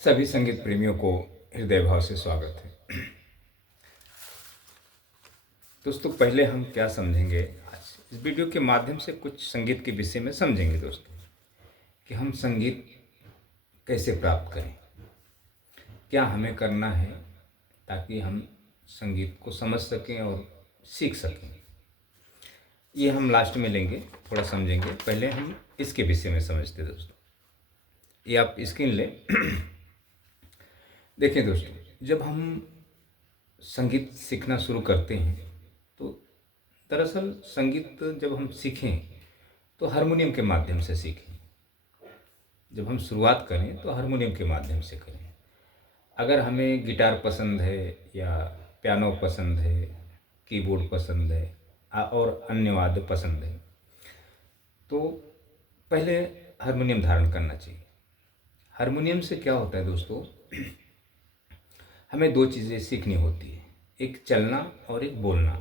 सभी संगीत प्रेमियों को हृदय भाव से स्वागत है। दोस्तों, पहले हम क्या समझेंगे आज इस वीडियो के माध्यम से कुछ संगीत के विषय में समझेंगे दोस्तों, कि हम संगीत कैसे प्राप्त करें, क्या हमें करना है ताकि हम संगीत को समझ सकें और सीख सकें। ये हम लास्ट में लेंगे, थोड़ा समझेंगे। पहले हम इसके विषय में समझते हैं दोस्तों। ये आप स्क्रीन लें। देखिए दोस्तों, जब हम संगीत सीखना शुरू करते हैं तो दरअसल संगीत जब हम सीखें तो हारमोनियम के माध्यम से सीखें। जब हम शुरुआत करें तो हारमोनियम के माध्यम से करें। अगर हमें गिटार पसंद है या पियानो पसंद है, कीबोर्ड पसंद है और अन्य वाद्य पसंद है, तो पहले हारमोनियम धारण करना चाहिए। हारमोनियम से क्या होता है दोस्तों, हमें दो चीज़ें सीखनी होती है, एक चलना और एक बोलना।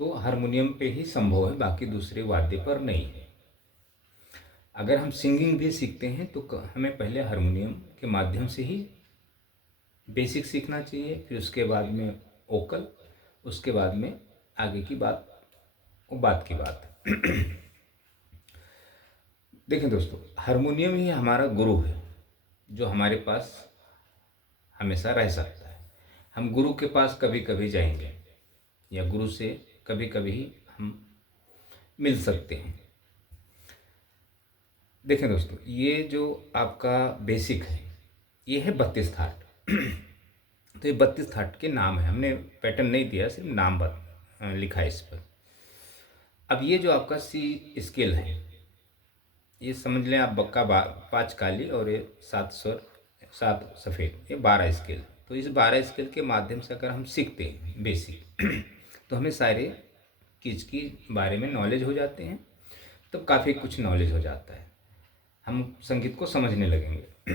तो हारमोनियम पे ही संभव है, बाकी दूसरे वाद्य पर नहीं है। अगर हम सिंगिंग भी सीखते हैं तो हमें पहले हारमोनियम के माध्यम से ही बेसिक सीखना चाहिए, फिर उसके बाद में वोकल, उसके बाद में आगे की बात, वो बात की बात। देखें दोस्तों, हारमोनियम ही हमारा गुरु है जो हमारे पास हमेशा रह सकता है। हम गुरु के पास कभी कभी जाएंगे या गुरु से कभी कभी हम मिल सकते हैं। देखें दोस्तों, ये जो आपका बेसिक है ये है 32 थाट। तो ये 32 थाट के नाम है, हमने पैटर्न नहीं दिया, सिर्फ नाम लिखा है इस पर। अब ये जो आपका सी स्केल है, ये समझ लें आप, बक्का 5 काली और ये 7 स्वर 7 सफ़ेद, ये 12 स्केल। तो इस 12 स्केल के माध्यम से अगर हम सीखते हैं बेसिक तो हमें सारे चीज़ के बारे में नॉलेज हो जाते हैं, तो काफ़ी कुछ नॉलेज हो जाता है, हम संगीत को समझने लगेंगे।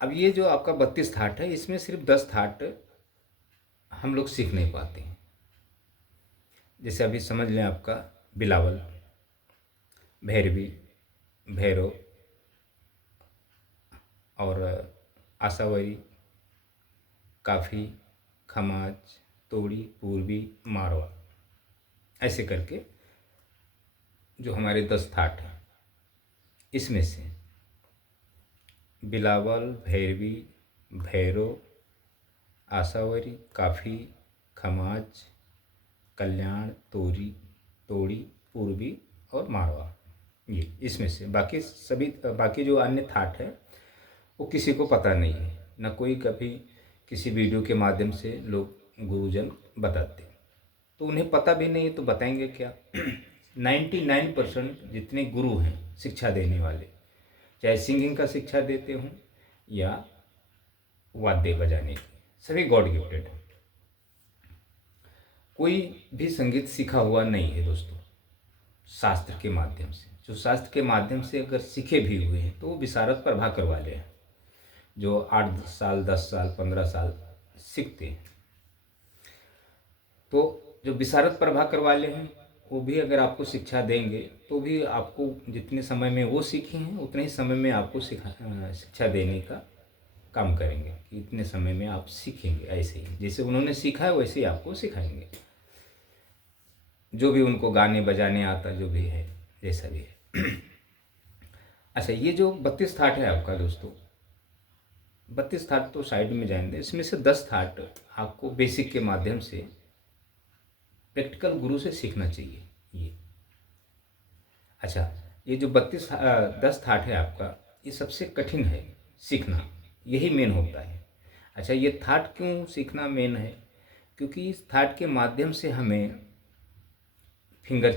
अब ये जो आपका 32 थाट है, इसमें सिर्फ 10 थाट हम लोग सीख नहीं पाते हैं। जैसे अभी समझ लें आपका बिलावल, भैरवी, भैरव और आशावरी, काफ़ी, खमाज, तोड़ी, पूर्वी, मारवा, ऐसे करके जो हमारे 10 थाट हैं, इसमें से बिलावल, भैरवी, भैरव, आशावरी, काफ़ी, खमाज, कल्याण, तोड़ी, पूर्वी और मारवा, ये इसमें से बाकी जो अन्य थाट है वो किसी को पता नहीं है, न कोई कभी किसी वीडियो के माध्यम से लोग गुरुजन बताते, तो उन्हें पता भी नहीं है तो बताएंगे क्या। 99% जितने गुरु हैं शिक्षा देने वाले, चाहे सिंगिंग का शिक्षा देते हों या वाद्य बजाने की, सभी गॉड गिफ्टेड हैं। कोई भी संगीत सीखा हुआ नहीं है दोस्तों शास्त्र के माध्यम से। जो शास्त्र के माध्यम से अगर सीखे भी हुए हैं तो वो विशारद प्रभाकर वाले हैं, जो 8 साल 10 साल 15 साल सीखते हैं। तो जो विशारद प्रभाकर वाले हैं वो भी अगर आपको शिक्षा देंगे तो भी आपको जितने समय में वो सीखे हैं उतने ही समय में आपको शिक्षा देने का काम करेंगे, कि इतने समय में आप सीखेंगे। ऐसे ही जैसे उन्होंने सीखा है वैसे ही आपको सिखाएंगे, जो भी उनको गाने बजाने आता, जो भी है, जैसा भी है। अच्छा, ये जो 32 थाट है आपका दोस्तों, 32 थाट तो साइड में जाएंगे, इसमें से 10 थाट आपको बेसिक के माध्यम से प्रैक्टिकल गुरु से सीखना चाहिए। ये अच्छा, ये जो 10 थाट है आपका, ये सबसे कठिन है सीखना, यही मेन होता है। अच्छा, ये थाट क्यों सीखना मेन है, क्योंकि इस थाट के माध्यम से हमें फिंगर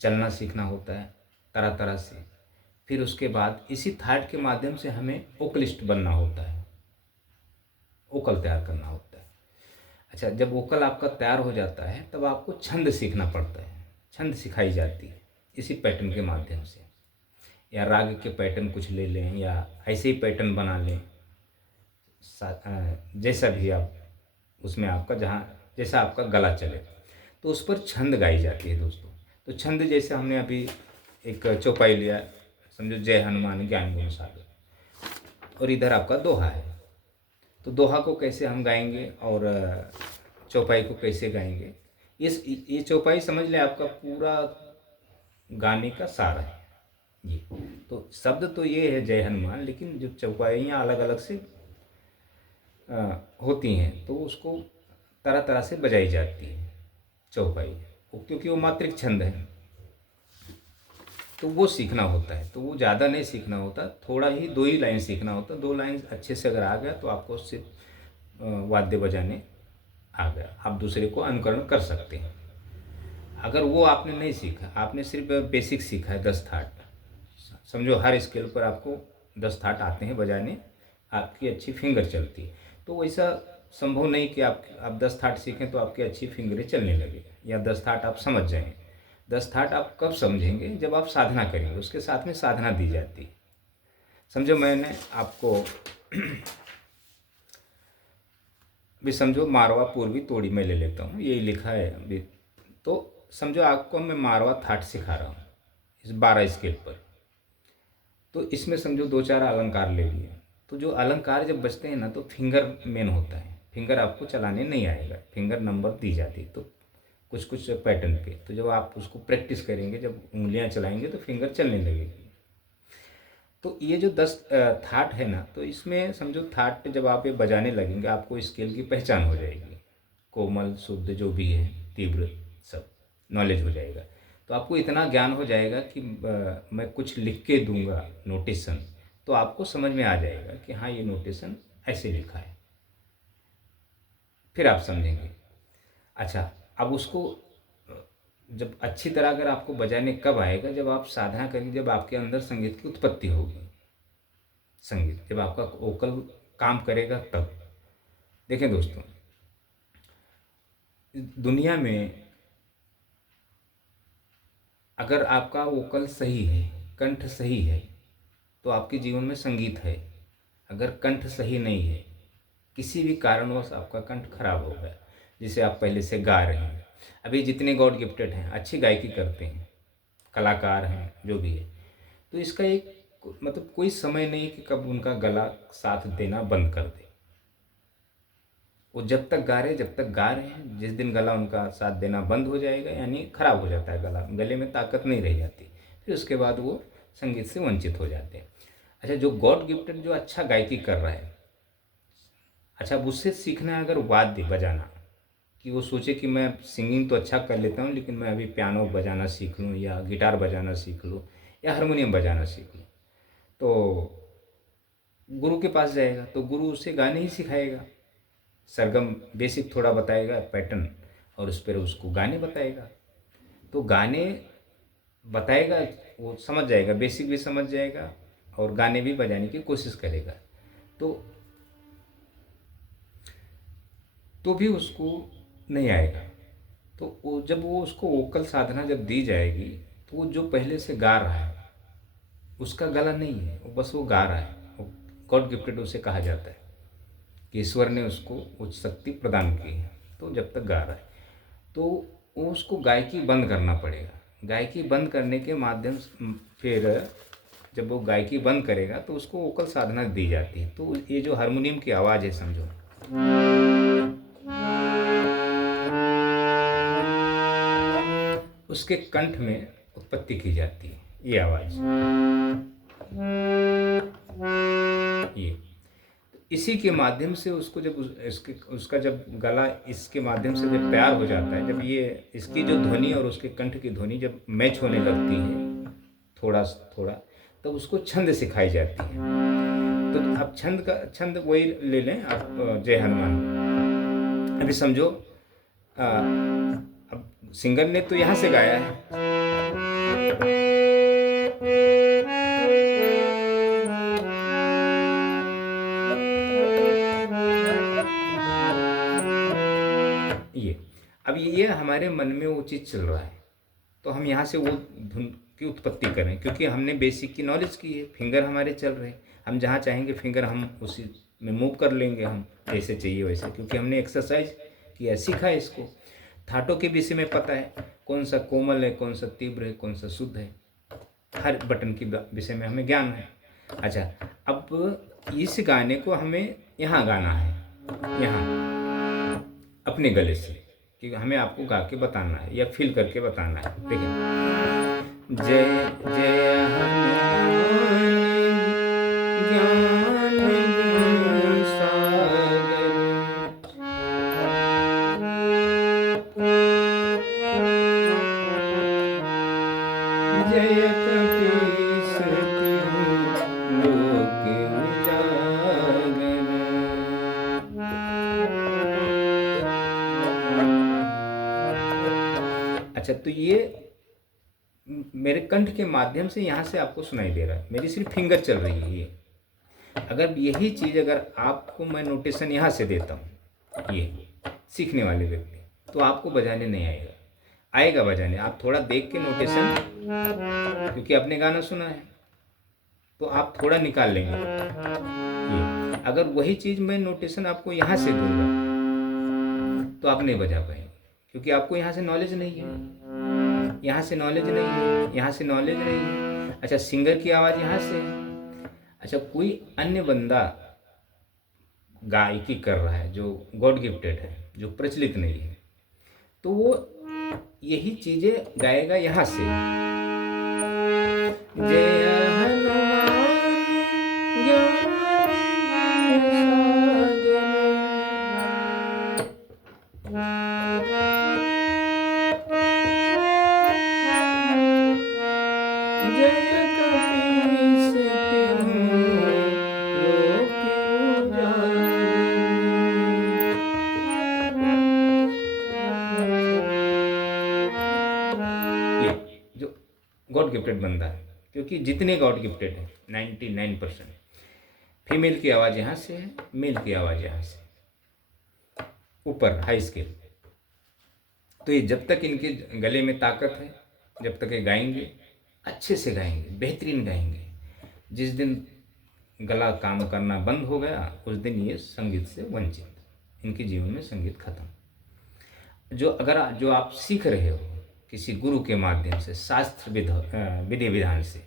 चलना सीखना होता है तरह तरह से। फिर उसके बाद इसी थाट के माध्यम से हमें वोकलिस्ट बनना होता है, वोकल तैयार करना होता है। अच्छा, जब वोकल आपका तैयार हो जाता है तब आपको छंद सीखना पड़ता है, छंद सिखाई जाती है इसी पैटर्न के माध्यम से, या राग के पैटर्न कुछ ले लें या ऐसे ही पैटर्न बना लें, जैसा भी आप उसमें आपका जैसा आपका गला चले तो उस पर छंद गाई जाती है दोस्तों। तो छंद जैसे हमने अभी एक चौपाई लिया, समझो जय हनुमान ज्ञान गुण सागर, और इधर आपका दोहा है। तो दोहा को कैसे हम गाएंगे और चौपाई को कैसे गाएंगे, ये चौपाई समझ लें आपका पूरा गाने का सार है ये। तो शब्द तो ये है जय हनुमान, लेकिन जो चौपाइयाँ अलग अलग से होती हैं तो उसको तरह तरह से बजाई जाती है चौपाई, क्योंकि वो मात्रिक छंद है तो वो सीखना होता है। तो वो ज़्यादा नहीं सीखना होता, थोड़ा ही 2 ही लाइन सीखना होता। 2 लाइन अच्छे से अगर आ गया तो आपको उससे वाद्य बजाने आ गया, आप दूसरे को अनुकरण कर सकते हैं। अगर वो आपने नहीं सीखा, आपने सिर्फ बेसिक सीखा है 10 थाट, समझो हर स्केल पर आपको 10 थाट आते हैं बजाने, आपकी अच्छी फिंगर चलती है, तो वैसा संभव नहीं कि आप 10 थाट सीखें तो आपकी अच्छी फिंगरें चलने लगे या 10 थाट आप समझ जाएं। 10 थाट आप कब समझेंगे, जब आप साधना करेंगे, उसके साथ में साधना दी जाती है। समझो मैंने आपको भी समझो मारवा पूर्वी तोड़ी में ले लेता हूँ, यही लिखा है अभी। तो समझो आपको मैं मारवा थाट सिखा रहा हूँ इस 12 स्केल पर। तो इसमें समझो 2-4 अलंकार ले लिए, तो जो अलंकार जब बजते हैं ना तो फिंगर मेन होता है, फिंगर आपको चलाने नहीं आएगा, फिंगर नंबर दी जाती है तो कुछ कुछ पैटर्न पे। तो जब आप उसको प्रैक्टिस करेंगे, जब उंगलियां चलाएंगे तो फिंगर चलने लगेगी। तो ये जो 10 थाट है ना, तो इसमें समझो थाट जब आप ये बजाने लगेंगे आपको स्केल की पहचान हो जाएगी, कोमल शुद्ध जो भी है, तीव्र, सब नॉलेज हो जाएगा। तो आपको इतना ज्ञान हो जाएगा कि मैं कुछ लिख के दूंगा नोटेशन, तो आपको समझ में आ जाएगा कि हाँ ये नोटेशन ऐसे लिखा है, फिर आप समझेंगे। अच्छा, अब उसको जब अच्छी तरह अगर आपको बजाने कब आएगा, जब आप साधना करेंगे, जब आपके अंदर संगीत की उत्पत्ति होगी, संगीत जब आपका वोकल काम करेगा तब। देखें दोस्तों, दुनिया में अगर आपका वोकल सही है, कंठ सही है, तो आपके जीवन में संगीत है। अगर कंठ सही नहीं है, किसी भी कारणवश आपका कंठ खराब हो गया, जिसे आप पहले से गा रहे हैं, अभी जितने गॉड गिफ्टेड हैं, अच्छी गायकी करते हैं, कलाकार हैं, जो भी है, तो इसका एक मतलब कोई समय नहीं कि कब उनका गला साथ देना बंद कर दे। वो जब तक गा रहे, जब तक गा रहे हैं, जिस दिन गला उनका साथ देना बंद हो जाएगा, यानी खराब हो जाता है गला, गले में ताकत नहीं रह जाती, फिर उसके बाद वो संगीत से वंचित हो जाते हैं। अच्छा, जो गॉड गिफ्टेड जो अच्छा गायकी कर रहा है, अच्छा अब उससे सीखना है अगर वाद्य बजाना, कि वो सोचे कि मैं सिंगिंग तो अच्छा कर लेता हूँ लेकिन मैं अभी पियानो बजाना सीख लूँ या गिटार बजाना सीख लूँ या हारमोनियम बजाना सीख लूँ, तो गुरु के पास जाएगा तो गुरु उसे गाने ही सिखाएगा, सरगम बेसिक थोड़ा बताएगा पैटर्न, और उस पर उसको गाने बताएगा। तो गाने बताएगा, वो समझ जाएगा, बेसिक भी समझ जाएगा और गाने भी बजाने की कोशिश करेगा। तो भी उसको नहीं आएगा। तो जब वो उसको वोकल साधना जब दी जाएगी, तो वो जो पहले से गा रहा है उसका गला नहीं है, वो बस वो गा रहा है, वो गॉड गिफ्टेड उसे कहा जाता है कि ईश्वर ने उसको उच्च शक्ति प्रदान की है। तो जब तक गा रहा है तो वो उसको गायकी बंद करना पड़ेगा। गायकी बंद करने के माध्यम से फिर जब वो गायकी बंद करेगा तो उसको वोकल साधना दी जाती है। तो ये जो हारमोनियम की आवाज़ है, समझो उसके कंठ में उत्पत्ति की जाती है ये आवाज़, ये इसी के माध्यम से उसको जब उसका जब गला इसके माध्यम से जब तैयार हो जाता है, जब ये इसकी जो ध्वनि और उसके कंठ की ध्वनि जब मैच होने लगती है थोड़ा थोड़ा, तो उसको छंद सिखाई जाती है। तो आप छंद वही ले लें आप, जय हनुमान। अभी समझो अब सिंगर ने तो यहाँ से गाया है, ये अब ये हमारे मन में वो चीज़ चल रहा है, तो हम यहाँ से वो धुन की उत्पत्ति करें, क्योंकि हमने बेसिक की नॉलेज की है, फिंगर हमारे चल रहे हैं, हम जहाँ चाहेंगे फिंगर हम उसी में मूव कर लेंगे, हम जैसे चाहिए वैसे, क्योंकि हमने एक्सरसाइज किया, सीखा है इसको। थाटों के विषय में पता है, कौन सा कोमल है, कौन सा तीव्र है, कौन सा शुद्ध है, हर बटन की विषय में हमें ज्ञान है। अच्छा, अब इस गाने को हमें यहाँ गाना है, यहाँ अपने गले से, कि हमें आपको गा के बताना है या फील करके बताना है। देखिए, जय जय हनुमान ज्ञान गुण सागर, जय कपीस तिहुँ लोक उजागर। अच्छा, तो ये मेरे कंठ के माध्यम से यहाँ से आपको सुनाई दे रहा है, मेरी सिर्फ फिंगर चल रही है ये। अगर यही चीज़ अगर आपको मैं नोटेशन यहाँ से देता हूँ, ये सीखने वाले व्यक्ति, तो आपको बजाने नहीं आएगा, आएगा बजाने। आप थोड़ा देख के नोटेशन, क्योंकि आपने गाना सुना है तो आप थोड़ा निकाल लेंगे ये। अगर वही चीज़ मैं नोटेशन आपको यहाँ से दूंगा तो आप नहीं बजा पाएंगे, क्योंकि आपको यहाँ से नॉलेज नहीं है, यहाँ से नॉलेज नहीं है, यहाँ से नॉलेज नहीं है। अच्छा, सिंगर की आवाज़ यहाँ से है। अच्छा, कोई अन्य बंदा गायकी कर रहा है जो गॉड गिफ्टेड है, जो प्रचलित नहीं है, तो वो यही चीज़ें गाएगा यहाँ से। जय हनुमान ज्ञान सागर, जय कपीस तिहुँ लोक उजागर। ये जो गॉड गिफ्टेड बंदा है, क्योंकि जितने गॉड गिफ्टेड है 99% फीमेल की आवाज़ यहाँ से है, मेल की आवाज़ यहाँ से ऊपर हाई स्केल। तो ये जब तक इनके गले में ताकत है, जब तक ये गाएंगे, अच्छे से गाएंगे, बेहतरीन गाएंगे। जिस दिन गला काम करना बंद हो गया, उस दिन ये संगीत से वंचित, इनके जीवन में संगीत खत्म। जो आप सीख रहे हो किसी गुरु के माध्यम से, शास्त्र विधि विधान से,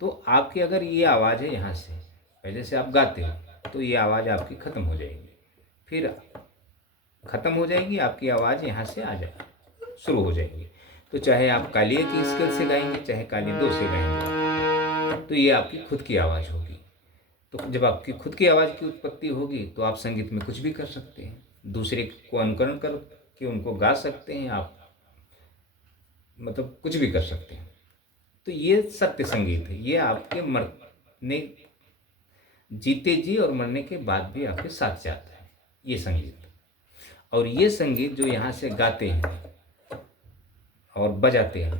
तो आपकी अगर ये आवाज़ है यहाँ से, पहले से आप गाते हो, तो ये आवाज़ आपकी ख़त्म हो जाएगी, फिर ख़त्म हो जाएगी, आपकी आवाज़ यहाँ से आ जाएगी, शुरू हो जाएगी। तो चाहे आप कालिये की स्केल से गाएंगे, चाहे काली 2 से गाएंगे, तो ये आपकी खुद की आवाज़ होगी। तो जब आपकी खुद की आवाज़ की उत्पत्ति होगी, तो आप संगीत में कुछ भी कर सकते हैं, दूसरे को अनुकरण करके उनको गा सकते हैं आप, मतलब कुछ भी कर सकते हैं। तो ये सत्य संगीत है, ये आपके मरने, जीते जी और मरने के बाद भी आपके साथ जाता है ये संगीत। और ये संगीत जो यहाँ से गाते हैं और बजाते हैं,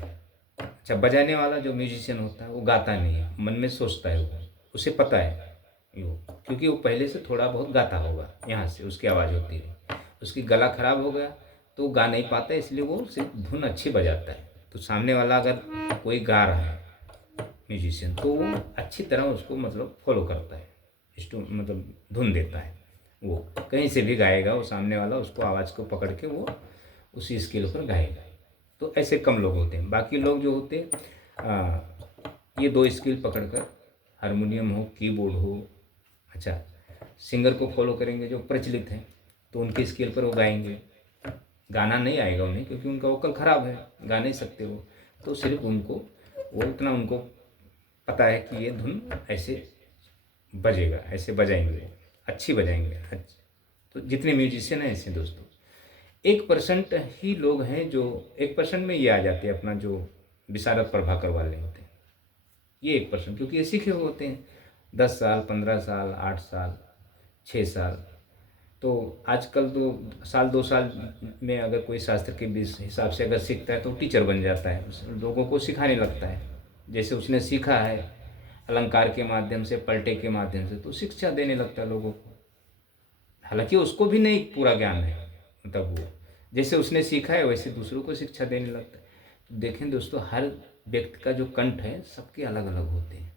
अच्छा, बजाने वाला जो म्यूजिशियन होता है वो गाता नहीं है, मन में सोचता है, वो उसे पता है वो, क्योंकि वो पहले से थोड़ा बहुत गाता होगा, यहाँ से उसकी आवाज़ होती है, उसकी गला खराब हो गया तो गा नहीं पाता, इसलिए वो सिर्फ धुन अच्छी बजाता है। तो सामने वाला अगर कोई गा रहा है म्यूजिशियन, तो वो अच्छी तरह उसको मतलब फॉलो करता है, मतलब धुन देता है, वो कहीं से भी गाएगा, वो सामने वाला उसको आवाज़ को पकड़ के वो उसी स्केल पर गाएगा। तो ऐसे कम लोग होते हैं। बाकी लोग जो होते हैं ये 2 स्केल पकड़कर, हारमोनियम हो, कीबोर्ड हो, अच्छा, सिंगर को फॉलो करेंगे जो प्रचलित हैं, तो उनके स्केल पर वो गाएंगे। गाना नहीं आएगा उन्हें, क्योंकि उनका वोकल ख़राब है, गा नहीं सकते वो, तो सिर्फ उनको वो इतना उनको पता है कि ये धुन ऐसे बजेगा, ऐसे बजाएंगे, अच्छी बजाएंगे। तो जितने म्यूजिशियन हैं ऐसे दोस्तों, 1% ही लोग हैं जो 1% में ये आ जाते हैं, अपना जो विशारद प्रभाकर वाले होते हैं, ये 1%, क्योंकि ये सीखे हुए होते हैं 10 साल, 15 साल, 8 साल, 6 साल। तो आजकल तो साल 2 साल में अगर कोई शास्त्र के हिसाब से अगर सीखता है तो टीचर बन जाता है, लोगों को सिखाने लगता है, जैसे उसने सीखा है अलंकार के माध्यम से, पलटे के माध्यम से, तो शिक्षा देने लगता है लोगों को। हालांकि उसको भी नहीं पूरा ज्ञान है, मतलब वो जैसे उसने सीखा है वैसे दूसरों को शिक्षा देने लगता है। तो देखें दोस्तों, हर व्यक्ति का जो कंठ है सबके अलग अलग होते हैं,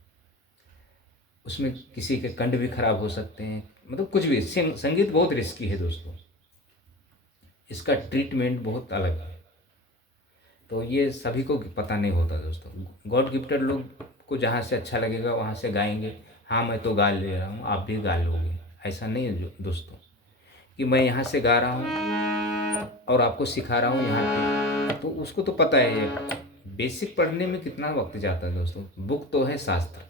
उसमें किसी के कंठ भी खराब हो सकते हैं, मतलब कुछ भी। संगीत बहुत रिस्की है दोस्तों, इसका ट्रीटमेंट बहुत अलग है। तो ये सभी को पता नहीं होता दोस्तों। गॉड गिफ्टेड लोग को जहाँ से अच्छा लगेगा वहाँ से गाएंगे। हाँ मैं तो गा ले रहा हूँ, आप भी गा लोगे, ऐसा नहीं है दोस्तों कि मैं यहाँ से गा रहा हूँ और आपको सिखा रहा हूँ यहाँ पे। तो उसको तो पता है ये बेसिक पढ़ने में कितना वक्त जाता है दोस्तों। बुक तो है शास्त्र,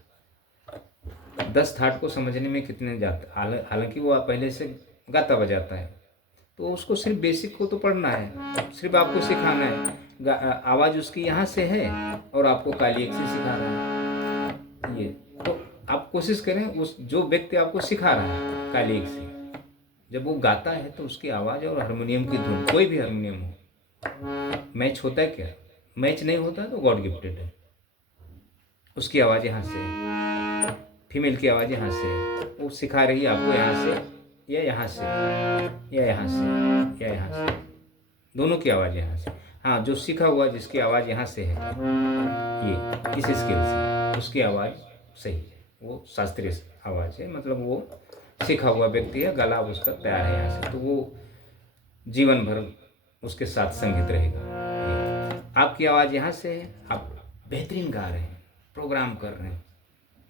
10 थाट को समझने में कितने जाते, हालांकि वो पहले से गाता बजाता है, तो उसको सिर्फ बेसिक को तो पढ़ना है, सिर्फ आपको सिखाना है। आवाज़ उसकी यहाँ से है और आपको काली एक से सिखा रहा है ये। तो आप कोशिश करें, उस जो व्यक्ति आपको सिखा रहा है काली एक से, जब वो गाता है तो उसकी आवाज़ और हारमोनियम की धुन, कोई भी हारमोनियम हो, मैच होता है क्या? मैच नहीं होता तो गॉड गिफ्टेड है। उसकी आवाज़ यहाँ से है, फीमेल की आवाज़ यहाँ से है, वो सिखा रही है आपको यहाँ से या यहाँ से या यहाँ से या यहाँ से, दोनों की आवाज़ यहाँ से। हाँ, जो सीखा हुआ जिसकी आवाज़ यहाँ से है, ये इस स्केल से, उसकी आवाज़ सही है, वो शास्त्रीय आवाज़ है, मतलब वो सीखा हुआ व्यक्ति है, गला उसका तैयार है यहाँ से, तो वो जीवन भर उसके साथ संगीत रहेगा। आपकी आवाज़ यहाँ से है, आप बेहतरीन गा रहे हैं, प्रोग्राम कर रहे हैं,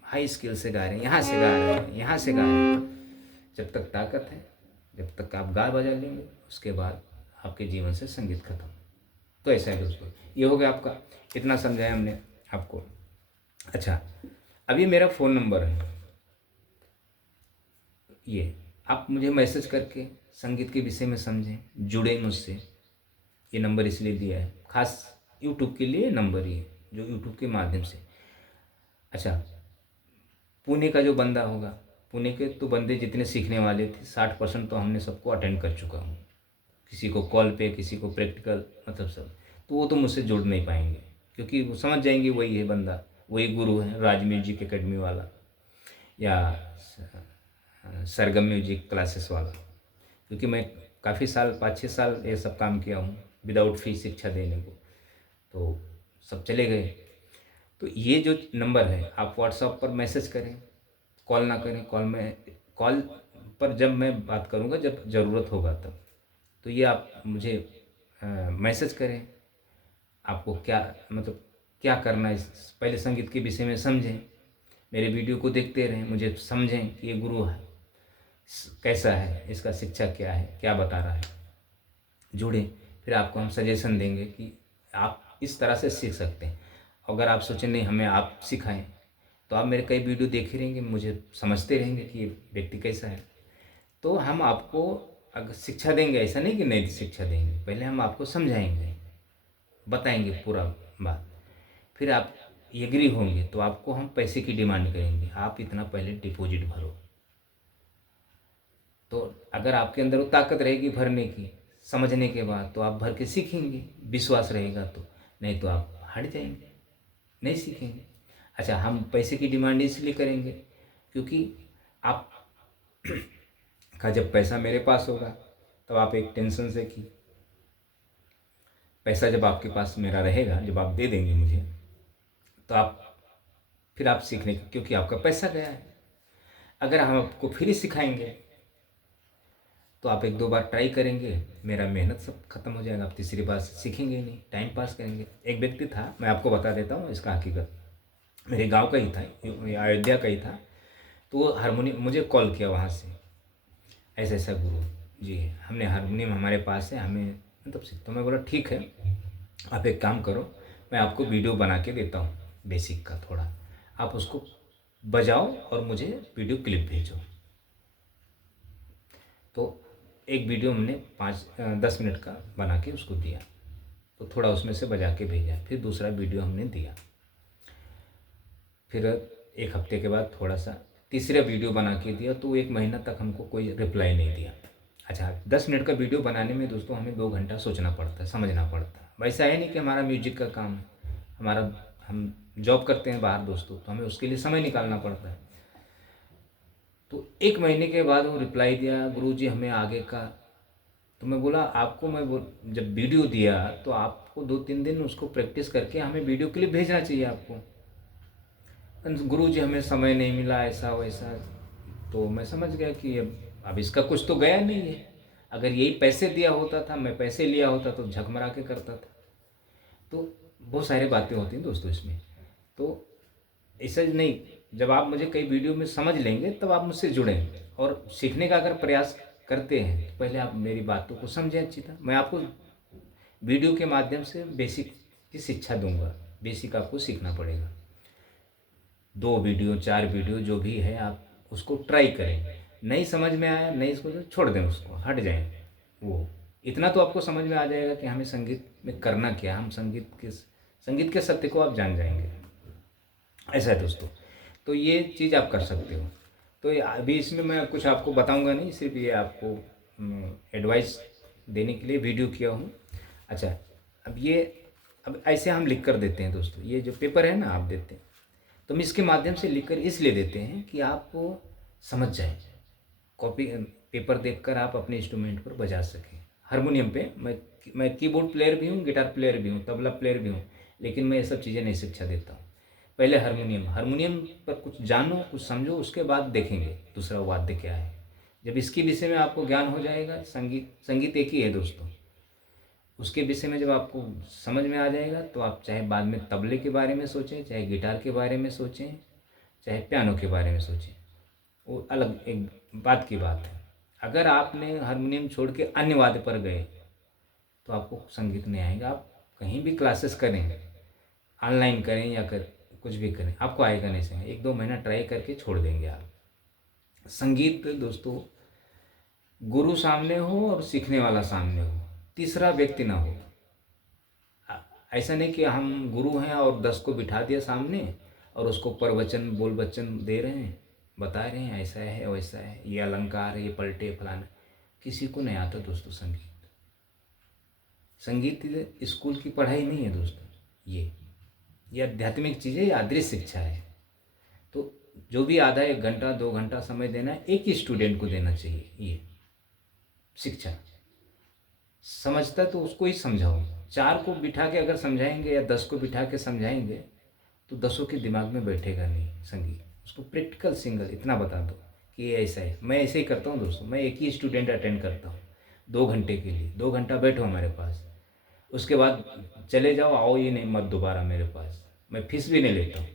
हाई स्किल से गा रहे हैं, यहाँ से गा रहे हैं, यहाँ से गा रहे हैं, जब तक ताकत है, जब तक आप गा बजा लेंगे, उसके बाद आपके जीवन से संगीत खत्म। तो ऐसा है दोस्तों, ये हो गया आपका, इतना समझाया हमने आपको। अच्छा, अभी मेरा फ़ोन नंबर है, ये आप मुझे मैसेज करके संगीत के विषय में समझें, जुड़े मुझसे। ये नंबर इसलिए दिया है खास यूट्यूब के लिए, नंबर ये जो यूट्यूब के माध्यम से। अच्छा, पुणे का जो बंदा होगा, पुणे के तो बंदे जितने सीखने वाले थे 60% तो हमने सबको अटेंड कर चुका हूँ, किसी को कॉल पे, किसी को प्रैक्टिकल, मतलब सब। तो वो तो मुझसे जुड़ नहीं पाएंगे, क्योंकि वो समझ जाएंगे वही है बंदा, वही गुरु है, राज म्यूजिक एकेडमी वाला या सरगम म्यूजिक क्लासेस वाला। क्योंकि मैं काफ़ी साल, 5-6 साल ये सब काम किया हूँ विदाउट फीस शिक्षा देने को, तो सब चले गए। तो ये जो नंबर है, आप व्हाट्सएप पर मैसेज करें, कॉल ना करें। कॉल पर जब मैं बात करूँगा, जब ज़रूरत होगा तब। तो ये आप मुझे मैसेज करें, आपको क्या मतलब क्या करना है, पहले संगीत के विषय में समझें, मेरे वीडियो को देखते रहें, मुझे समझें कि ये गुरु है कैसा है, इसका शिक्षा क्या है, क्या बता रहा है, जुड़े। फिर आपको हम सजेशन देंगे कि आप इस तरह से सीख सकते हैं। अगर आप सोचें नहीं हमें आप सिखाएं, तो आप मेरे कई वीडियो देखे रहेंगे, मुझे समझते रहेंगे कि ये व्यक्ति कैसा है, तो हम आपको अगर शिक्षा देंगे, ऐसा नहीं कि नहीं शिक्षा देंगे, पहले हम आपको समझाएंगे, बताएंगे पूरा बात। फिर आप एग्री होंगे तो आपको हम पैसे की डिमांड करेंगे, आप इतना पहले डिपॉजिट भरो। तो अगर आपके अंदर वो ताकत रहेगी भरने की, समझने के बाद, तो आप भर के सीखेंगे, विश्वास रहेगा तो, नहीं तो आप हट जाएंगे, नहीं सीखेंगे। अच्छा, हम पैसे की डिमांड इसलिए करेंगे क्योंकि आप का जब पैसा मेरे पास होगा तब आप एक टेंशन से कि पैसा जब आपके पास मेरा रहेगा, जब आप दे देंगे मुझे, तो आप फिर आप सीखने की, क्योंकि आपका पैसा गया है। अगर हम आपको फ्री सिखाएंगे तो आप 1-2 बार ट्राई करेंगे, मेरा मेहनत सब खत्म हो जाएगा, आप तीसरी बार सीखेंगे ही नहीं, टाइम पास करेंगे। एक व्यक्ति था, मैं आपको बता देता हूँ इसका हकीकत, मेरे गांव का ही था, अयोध्या का ही था। तो वो हारमोनियम, मुझे कॉल किया वहाँ से, ऐसा ऐसा गुरु जी हमने हारमोनियम हमारे पास है, हमें मतलब सीख। तो मैं बोला ठीक है, आप एक काम करो, मैं आपको वीडियो बना के देता हूँ बेसिक का थोड़ा, आप उसको बजाओ और मुझे वीडियो क्लिप भेजो। तो एक वीडियो हमने 5-10 मिनट का बना के उसको दिया, तो थोड़ा उसमें से बजा के भेजा। फिर दूसरा वीडियो हमने दिया, फिर 1 हफ्ते के बाद थोड़ा सा तीसरा वीडियो बना के दिया, तो 1 महीना तक हमको कोई रिप्लाई नहीं दिया। अच्छा, 10 मिनट का वीडियो बनाने में दोस्तों हमें 2 घंटा सोचना पड़ता है, समझना पड़ता है। वैसा है नहीं कि हमारा म्यूजिक का काम है, हमारा, हम जॉब करते हैं बाहर दोस्तों, तो हमें उसके लिए समय निकालना पड़ता है। तो 1 महीने के बाद वो रिप्लाई दिया, गुरुजी हमें आगे का। तो मैं बोला आपको, जब वीडियो दिया तो आपको 2-3 दिन उसको प्रैक्टिस करके हमें वीडियो क्लिप भेजना चाहिए आपको। गुरुजी हमें समय नहीं मिला, ऐसा वैसा। तो मैं समझ गया कि अब इसका कुछ तो गया नहीं है। अगर यही पैसे दिया होता था, मैं पैसे लिया होता तो झकमरा के करता था। तो बहुत सारी बातें होती हैं दोस्तों इसमें। तो ऐसा नहीं, जब आप मुझे कई वीडियो में समझ लेंगे तब आप मुझसे जुड़ेंगे, और सीखने का अगर प्रयास करते हैं तो पहले आप मेरी बातों को समझें अच्छी तरह। मैं आपको वीडियो के माध्यम से बेसिक की शिक्षा दूंगा, बेसिक आपको सीखना पड़ेगा। 2 वीडियो 4 वीडियो जो भी है आप उसको ट्राई करें। नहीं समझ में आया, नहीं इसको तो छोड़ दें, उसको हट जाएं। वो इतना तो आपको समझ में आ जाएगा कि हमें संगीत में करना क्या है, हम संगीत के सत्य को आप जान जाएंगे। ऐसा है दोस्तों। तो ये चीज़ आप कर सकते हो। तो अभी इसमें मैं कुछ आपको बताऊंगा नहीं, सिर्फ ये आपको एडवाइस देने के लिए वीडियो किया हूँ। अच्छा, अब ऐसे हम लिख कर देते हैं दोस्तों। ये जो पेपर है ना आप देते हैं, तो हम इसके माध्यम से लिख कर इसलिए देते हैं कि आपको समझ जाए। कॉपी पेपर देखकर आप अपने इंस्ट्रूमेंट पर बजा सकें। हारमोनियम पे मैं कीबोर्ड प्लेयर भी हूँ, गिटार प्लेयर भी हूँ, तबला प्लेयर भी हूँ, लेकिन मैं ये सब चीज़ें नहीं शिक्षा देता हूँ। पहले हारमोनियम पर कुछ जानो, कुछ समझो, उसके बाद देखेंगे दूसरा वाद्य क्या है। जब इसके विषय में आपको ज्ञान हो जाएगा, संगीत एक ही है दोस्तों, उसके विषय में जब आपको समझ में आ जाएगा तो आप चाहे बाद में तबले के बारे में सोचें, चाहे गिटार के बारे में सोचें, चाहे पियानो के बारे में सोचें, वो अलग एक बात की बात है। अगर आपने हारमोनियम छोड़ के अन्य वाद्य पर गए तो आपको संगीत नहीं आएगा। आप कहीं भी क्लासेस करें, ऑनलाइन करें या कुछ भी करें, आपको आएगा नहीं संगीत। 1-2 महीना ट्राई करके छोड़ देंगे आप। संगीत दोस्तों, गुरु सामने हो और सीखने वाला सामने हो, तीसरा व्यक्ति ना हो। ऐसा नहीं कि हम गुरु हैं और 10 को बिठा दिया सामने और उसको प्रवचन बोल बच्चन दे रहे हैं, बता रहे हैं ऐसा है वैसा है, ये अलंकार है, ये पलटे फलाना। किसी को नहीं आता दोस्तों संगीत। संगीत स्कूल की पढ़ाई नहीं है दोस्तों, ये आध्यात्मिक चीज़ है, ये अदृश्य शिक्षा है। तो जो भी आधा 1 घंटा 2 घंटा समय देना है, एक ही स्टूडेंट को देना चाहिए। ये शिक्षा समझता तो उसको ही समझाओ। 4 को बिठा के अगर समझाएंगे या 10 को बिठा के समझाएंगे तो 10 के दिमाग में बैठेगा नहीं संगीत। उसको प्रैक्टिकल सिंगल इतना बता दो कि ये ऐसा है। मैं ऐसे ही करता हूँ दोस्तों, मैं एक ही स्टूडेंट अटेंड करता हूँ 2 घंटे के लिए। 2 घंटा बैठो हमारे पास, उसके बाद चले जाओ, आओ ये नहीं मत दोबारा मेरे पास। मैं फीस भी नहीं लेता हूँ।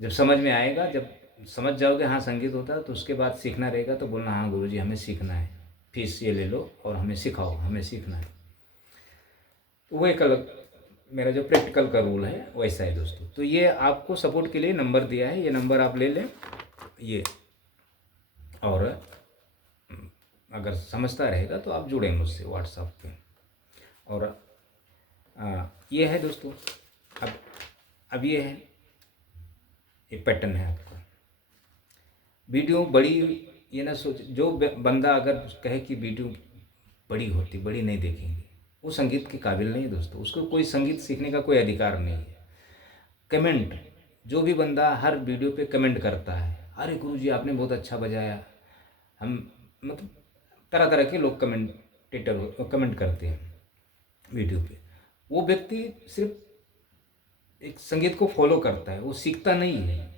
जब समझ में आएगा, जब समझ जाओगे हाँ संगीत होता है, तो उसके बाद सीखना रहेगा तो बोलना हाँ गुरुजी हमें सीखना है, फीस ये ले लो और हमें सिखाओ, हमें सीखना है। तो वो एक अलग मेरा जो प्रैक्टिकल का रूल है वैसा है दोस्तों। तो ये आपको सपोर्ट के लिए नंबर दिया है, ये नंबर आप ले लें ये, और अगर समझता रहेगा तो आप जुड़ें मुझसे व्हाट्सएप पे। और ये है दोस्तों, अब ये है, ये पैटर्न है आपका। वीडियो बड़ी ये ना सोच, जो बंदा अगर कहे कि वीडियो बड़ी होती, बड़ी नहीं देखेंगे, वो संगीत के काबिल नहीं है दोस्तों। उसको कोई संगीत सीखने का कोई अधिकार नहीं है। कमेंट, जो भी बंदा हर वीडियो पे कमेंट करता है, अरे गुरुजी आपने बहुत अच्छा बजाया, हम मतलब तरह तरह के लोग कमेंट करते हैं वीडियो पे, वो व्यक्ति सिर्फ एक संगीत को फॉलो करता है, वो सीखता नहीं है।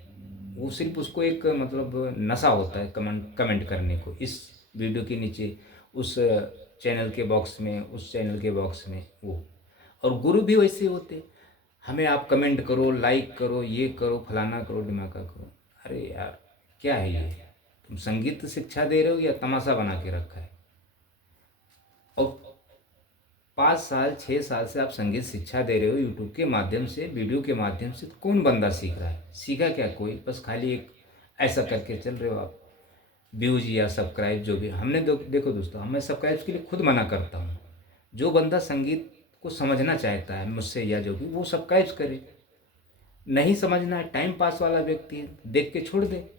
वो सिर्फ उसको एक मतलब नशा होता है कमेंट करने को, इस वीडियो के नीचे, उस चैनल के बॉक्स में, उस चैनल के बॉक्स में वो। और गुरु भी वैसे होते, हमें आप कमेंट करो, लाइक करो, ये करो, फलाना करो, दिमागा करो। अरे यार क्या है ये? तुम संगीत शिक्षा दे रहे हो या तमाशा बना के रखा है? और 5 साल 6 साल से आप संगीत शिक्षा दे रहे हो यूट्यूब के माध्यम से, वीडियो के माध्यम से। कौन बंदा सीख रहा है? सीखा क्या कोई? बस खाली एक ऐसा करके चल रहे हो आप, व्यूज या सब्सक्राइब जो भी। हमने देखो दोस्तों, मैं सब्सक्राइब के लिए खुद मना करता हूँ। जो बंदा संगीत को समझना चाहता है मुझसे या जो भी, वो सब्सक्राइब करे। नहीं समझना है, टाइम पास वाला व्यक्ति है, देख के छोड़ दे।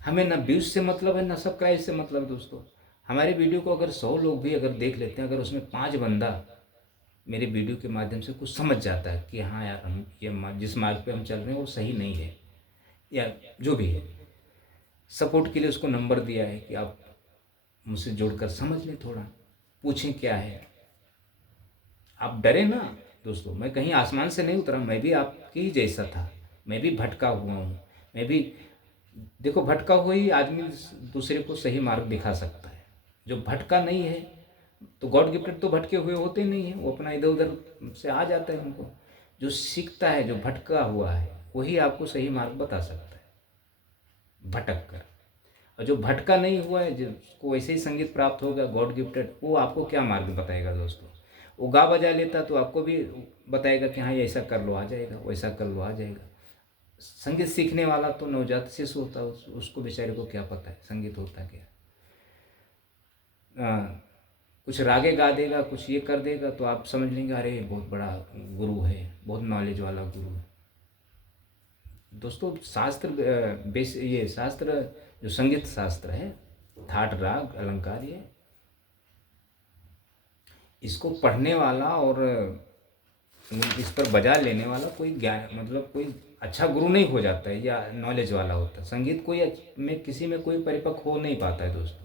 हमें ना व्यूज से मतलब है, ना सब्सक्राइब से मतलब है दोस्तों। हमारे वीडियो को अगर 100 लोग भी अगर देख लेते हैं, अगर उसमें 5 बंदा मेरे वीडियो के माध्यम से कुछ समझ जाता है कि हाँ यार हम ये जिस मार्ग पे हम चल रहे हैं वो सही नहीं है, या जो भी है, सपोर्ट के लिए उसको नंबर दिया है कि आप मुझसे जुड़कर समझ लें, थोड़ा पूछें क्या है। आप डरे ना दोस्तों, मैं कहीं आसमान से नहीं उतरा, मैं भी आपके ही जैसा था, मैं भी भटका हुआ हूँ। मैं भी देखो, भटका हुआ ही आदमी दूसरे को सही मार्ग दिखा सकता है। जो भटका नहीं है तो गॉड गिफ्टेड तो भटके हुए होते नहीं हैं, वो अपना इधर उधर से आ जाता है उनको। जो सीखता है, जो भटका हुआ है, वही आपको सही मार्ग बता सकता है भटक कर। और जो भटका नहीं हुआ है, जिसको वैसे ही संगीत प्राप्त होगा गॉड गिफ्टेड, वो आपको क्या मार्ग बताएगा दोस्तों। वो गा बजा लेता तो आपको भी बताएगा कि हाँ ये ऐसा कर लो आ जाएगा, वैसा कर लो आ जाएगा। संगीत सीखने वाला तो नवजात शिशु होता है, उसको बेचारे को क्या पता है संगीत होता क्या। कुछ रागे गा देगा, कुछ ये कर देगा, तो आप समझ लेंगे अरे बहुत बड़ा गुरु है, बहुत नॉलेज वाला गुरु है। दोस्तों शास्त्र ये शास्त्र जो संगीत शास्त्र है, थाट राग अलंकार, ये इसको पढ़ने वाला और इस पर बजा लेने वाला कोई ज्ञान मतलब कोई अच्छा गुरु नहीं हो जाता है या नॉलेज वाला होता है। संगीत कोई में किसी में कोई परिपक्व हो नहीं पाता है दोस्तों।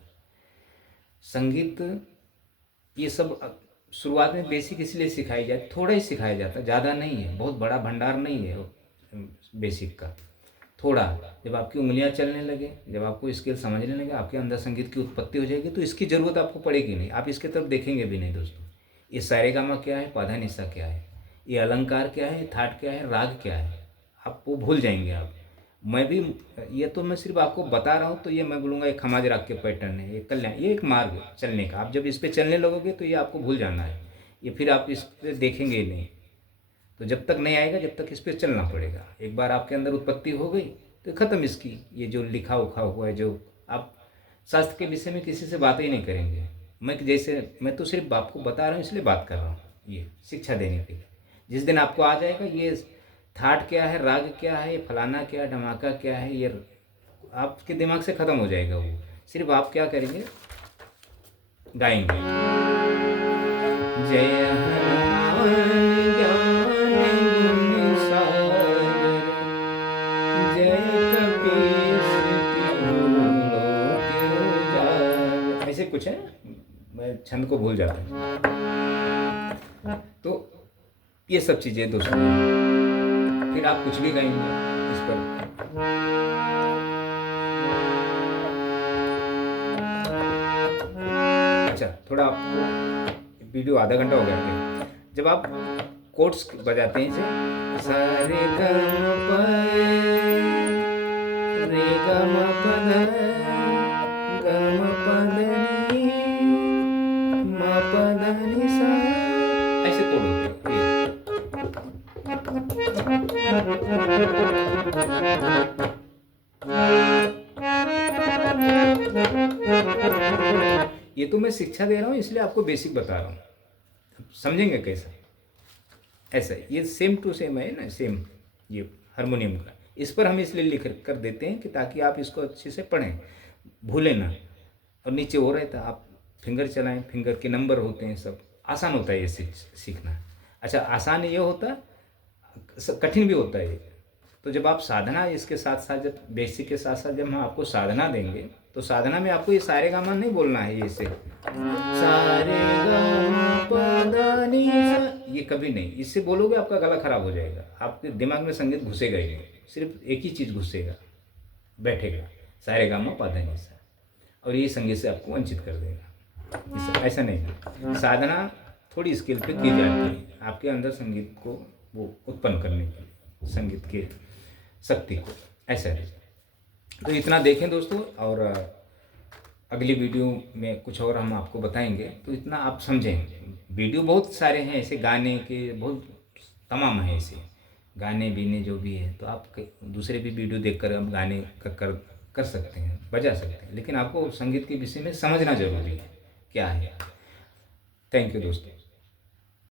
संगीत ये सब शुरुआत में बेसिक इसलिए सिखाई जाए, थोड़ा ही सिखाया जाता है, ज़्यादा नहीं है, बहुत बड़ा भंडार नहीं है बेसिक का। थोड़ा जब आपकी उंगलियां चलने लगे, जब आपको स्केल समझने लगे, आपके अंदर संगीत की उत्पत्ति हो जाएगी, तो इसकी ज़रूरत आपको पड़ेगी नहीं, आप इसके तरफ देखेंगे भी नहीं दोस्तों। ये सारेगामा क्या है, पाधा निसा क्या है, ये अलंकार क्या है, थाट क्या है, राग क्या है, आप वो भूल जाएंगे आप। मैं भी ये तो मैं सिर्फ आपको बता रहा हूँ, तो ये मैं बोलूँगा एक खमाज राग के पैटर्न है, ये कल्याण, ये एक मार्ग है चलने का। आप जब इस पर चलने लगोगे तो ये आपको भूल जाना है, ये फिर आप इस पर देखेंगे ही नहीं। तो जब तक नहीं आएगा, जब तक इस पर चलना पड़ेगा। एक बार आपके अंदर उत्पत्ति हो गई तो ख़त्म इसकी। ये जो लिखा उखा हुआ है, जो आप शास्त्र के विषय में किसी से बात ही नहीं करेंगे। मैं तो सिर्फ आपको बता रहा हूँ, इसलिए बात कर रहा हूँ, ये शिक्षा देने के लिए। जिस दिन आपको आ जाएगा ये थाट क्या है, राग क्या है, फलाना क्या है, धमाका क्या है, ये आपके दिमाग से ख़त्म हो जाएगा। वो सिर्फ आप क्या करेंगे, गाएंगे जय हनुमान ज्ञान गुण सागर, जय कपीस तिहु लोक उजागर, ऐसे कुछ है, मैं छंद को भूल जाता हूँ। तो ये सब चीज़ें दोस्तों, फिर आप कुछ भी गाएंगे इस पर। अच्छा, थोड़ा आपको वीडियो आधा घंटा हो गया है। जब आप कोट्स बजाते हैं इसे, सा रे ग म प रे ग म प ध ग म प ध नि म प ध नि सा, ऐसे कोड होते हैं। ये तो मैं शिक्षा दे रहा हूँ, इसलिए आपको बेसिक बता रहा हूँ, समझेंगे कैसे। ऐसा ये सेम टू सेम है ना, सेम ये हारमोनियम का, इस पर हम इसलिए लिख कर देते हैं कि ताकि आप इसको अच्छे से पढ़ें, भूलें ना। और नीचे हो रहता है, आप फिंगर चलाएं, फिंगर के नंबर होते हैं, सब आसान होता है ये सीखना। अच्छा, आसान ये होता है, कठिन भी होता है ये। तो जब आप साधना इसके साथ साथ, जब बेसिक के साथ साथ जब हम आपको साधना देंगे, तो साधना में आपको ये सारे गामा नहीं बोलना है, ये से सारे गामा पा नी सा, ये कभी नहीं। इससे बोलोगे आपका गला खराब हो जाएगा, आपके दिमाग में संगीत घुसेगा ही नहीं, सिर्फ एक ही चीज़ घुसेगा, बैठेगा, सारे गामा पा नी सा, और ये संगीत से आपको वंचित कर देगा। ऐसा नहीं है, साधना थोड़ी स्केल पे की जाती है आपके अंदर संगीत को वो उत्पन्न करने के लिए, संगीत के शक्ति को, ऐसा है। तो इतना देखें दोस्तों, और अगली वीडियो में कुछ और हम आपको बताएंगे, तो इतना आप समझें। वीडियो बहुत सारे हैं ऐसे गाने के, बहुत तमाम है ऐसे गाने बीने जो भी है, तो आप दूसरे भी वीडियो देखकर हम गाने कर सकते हैं, बजा सकते हैं, लेकिन आपको संगीत के विषय में समझना जरूरी है क्या है। थैंक यू दोस्तों।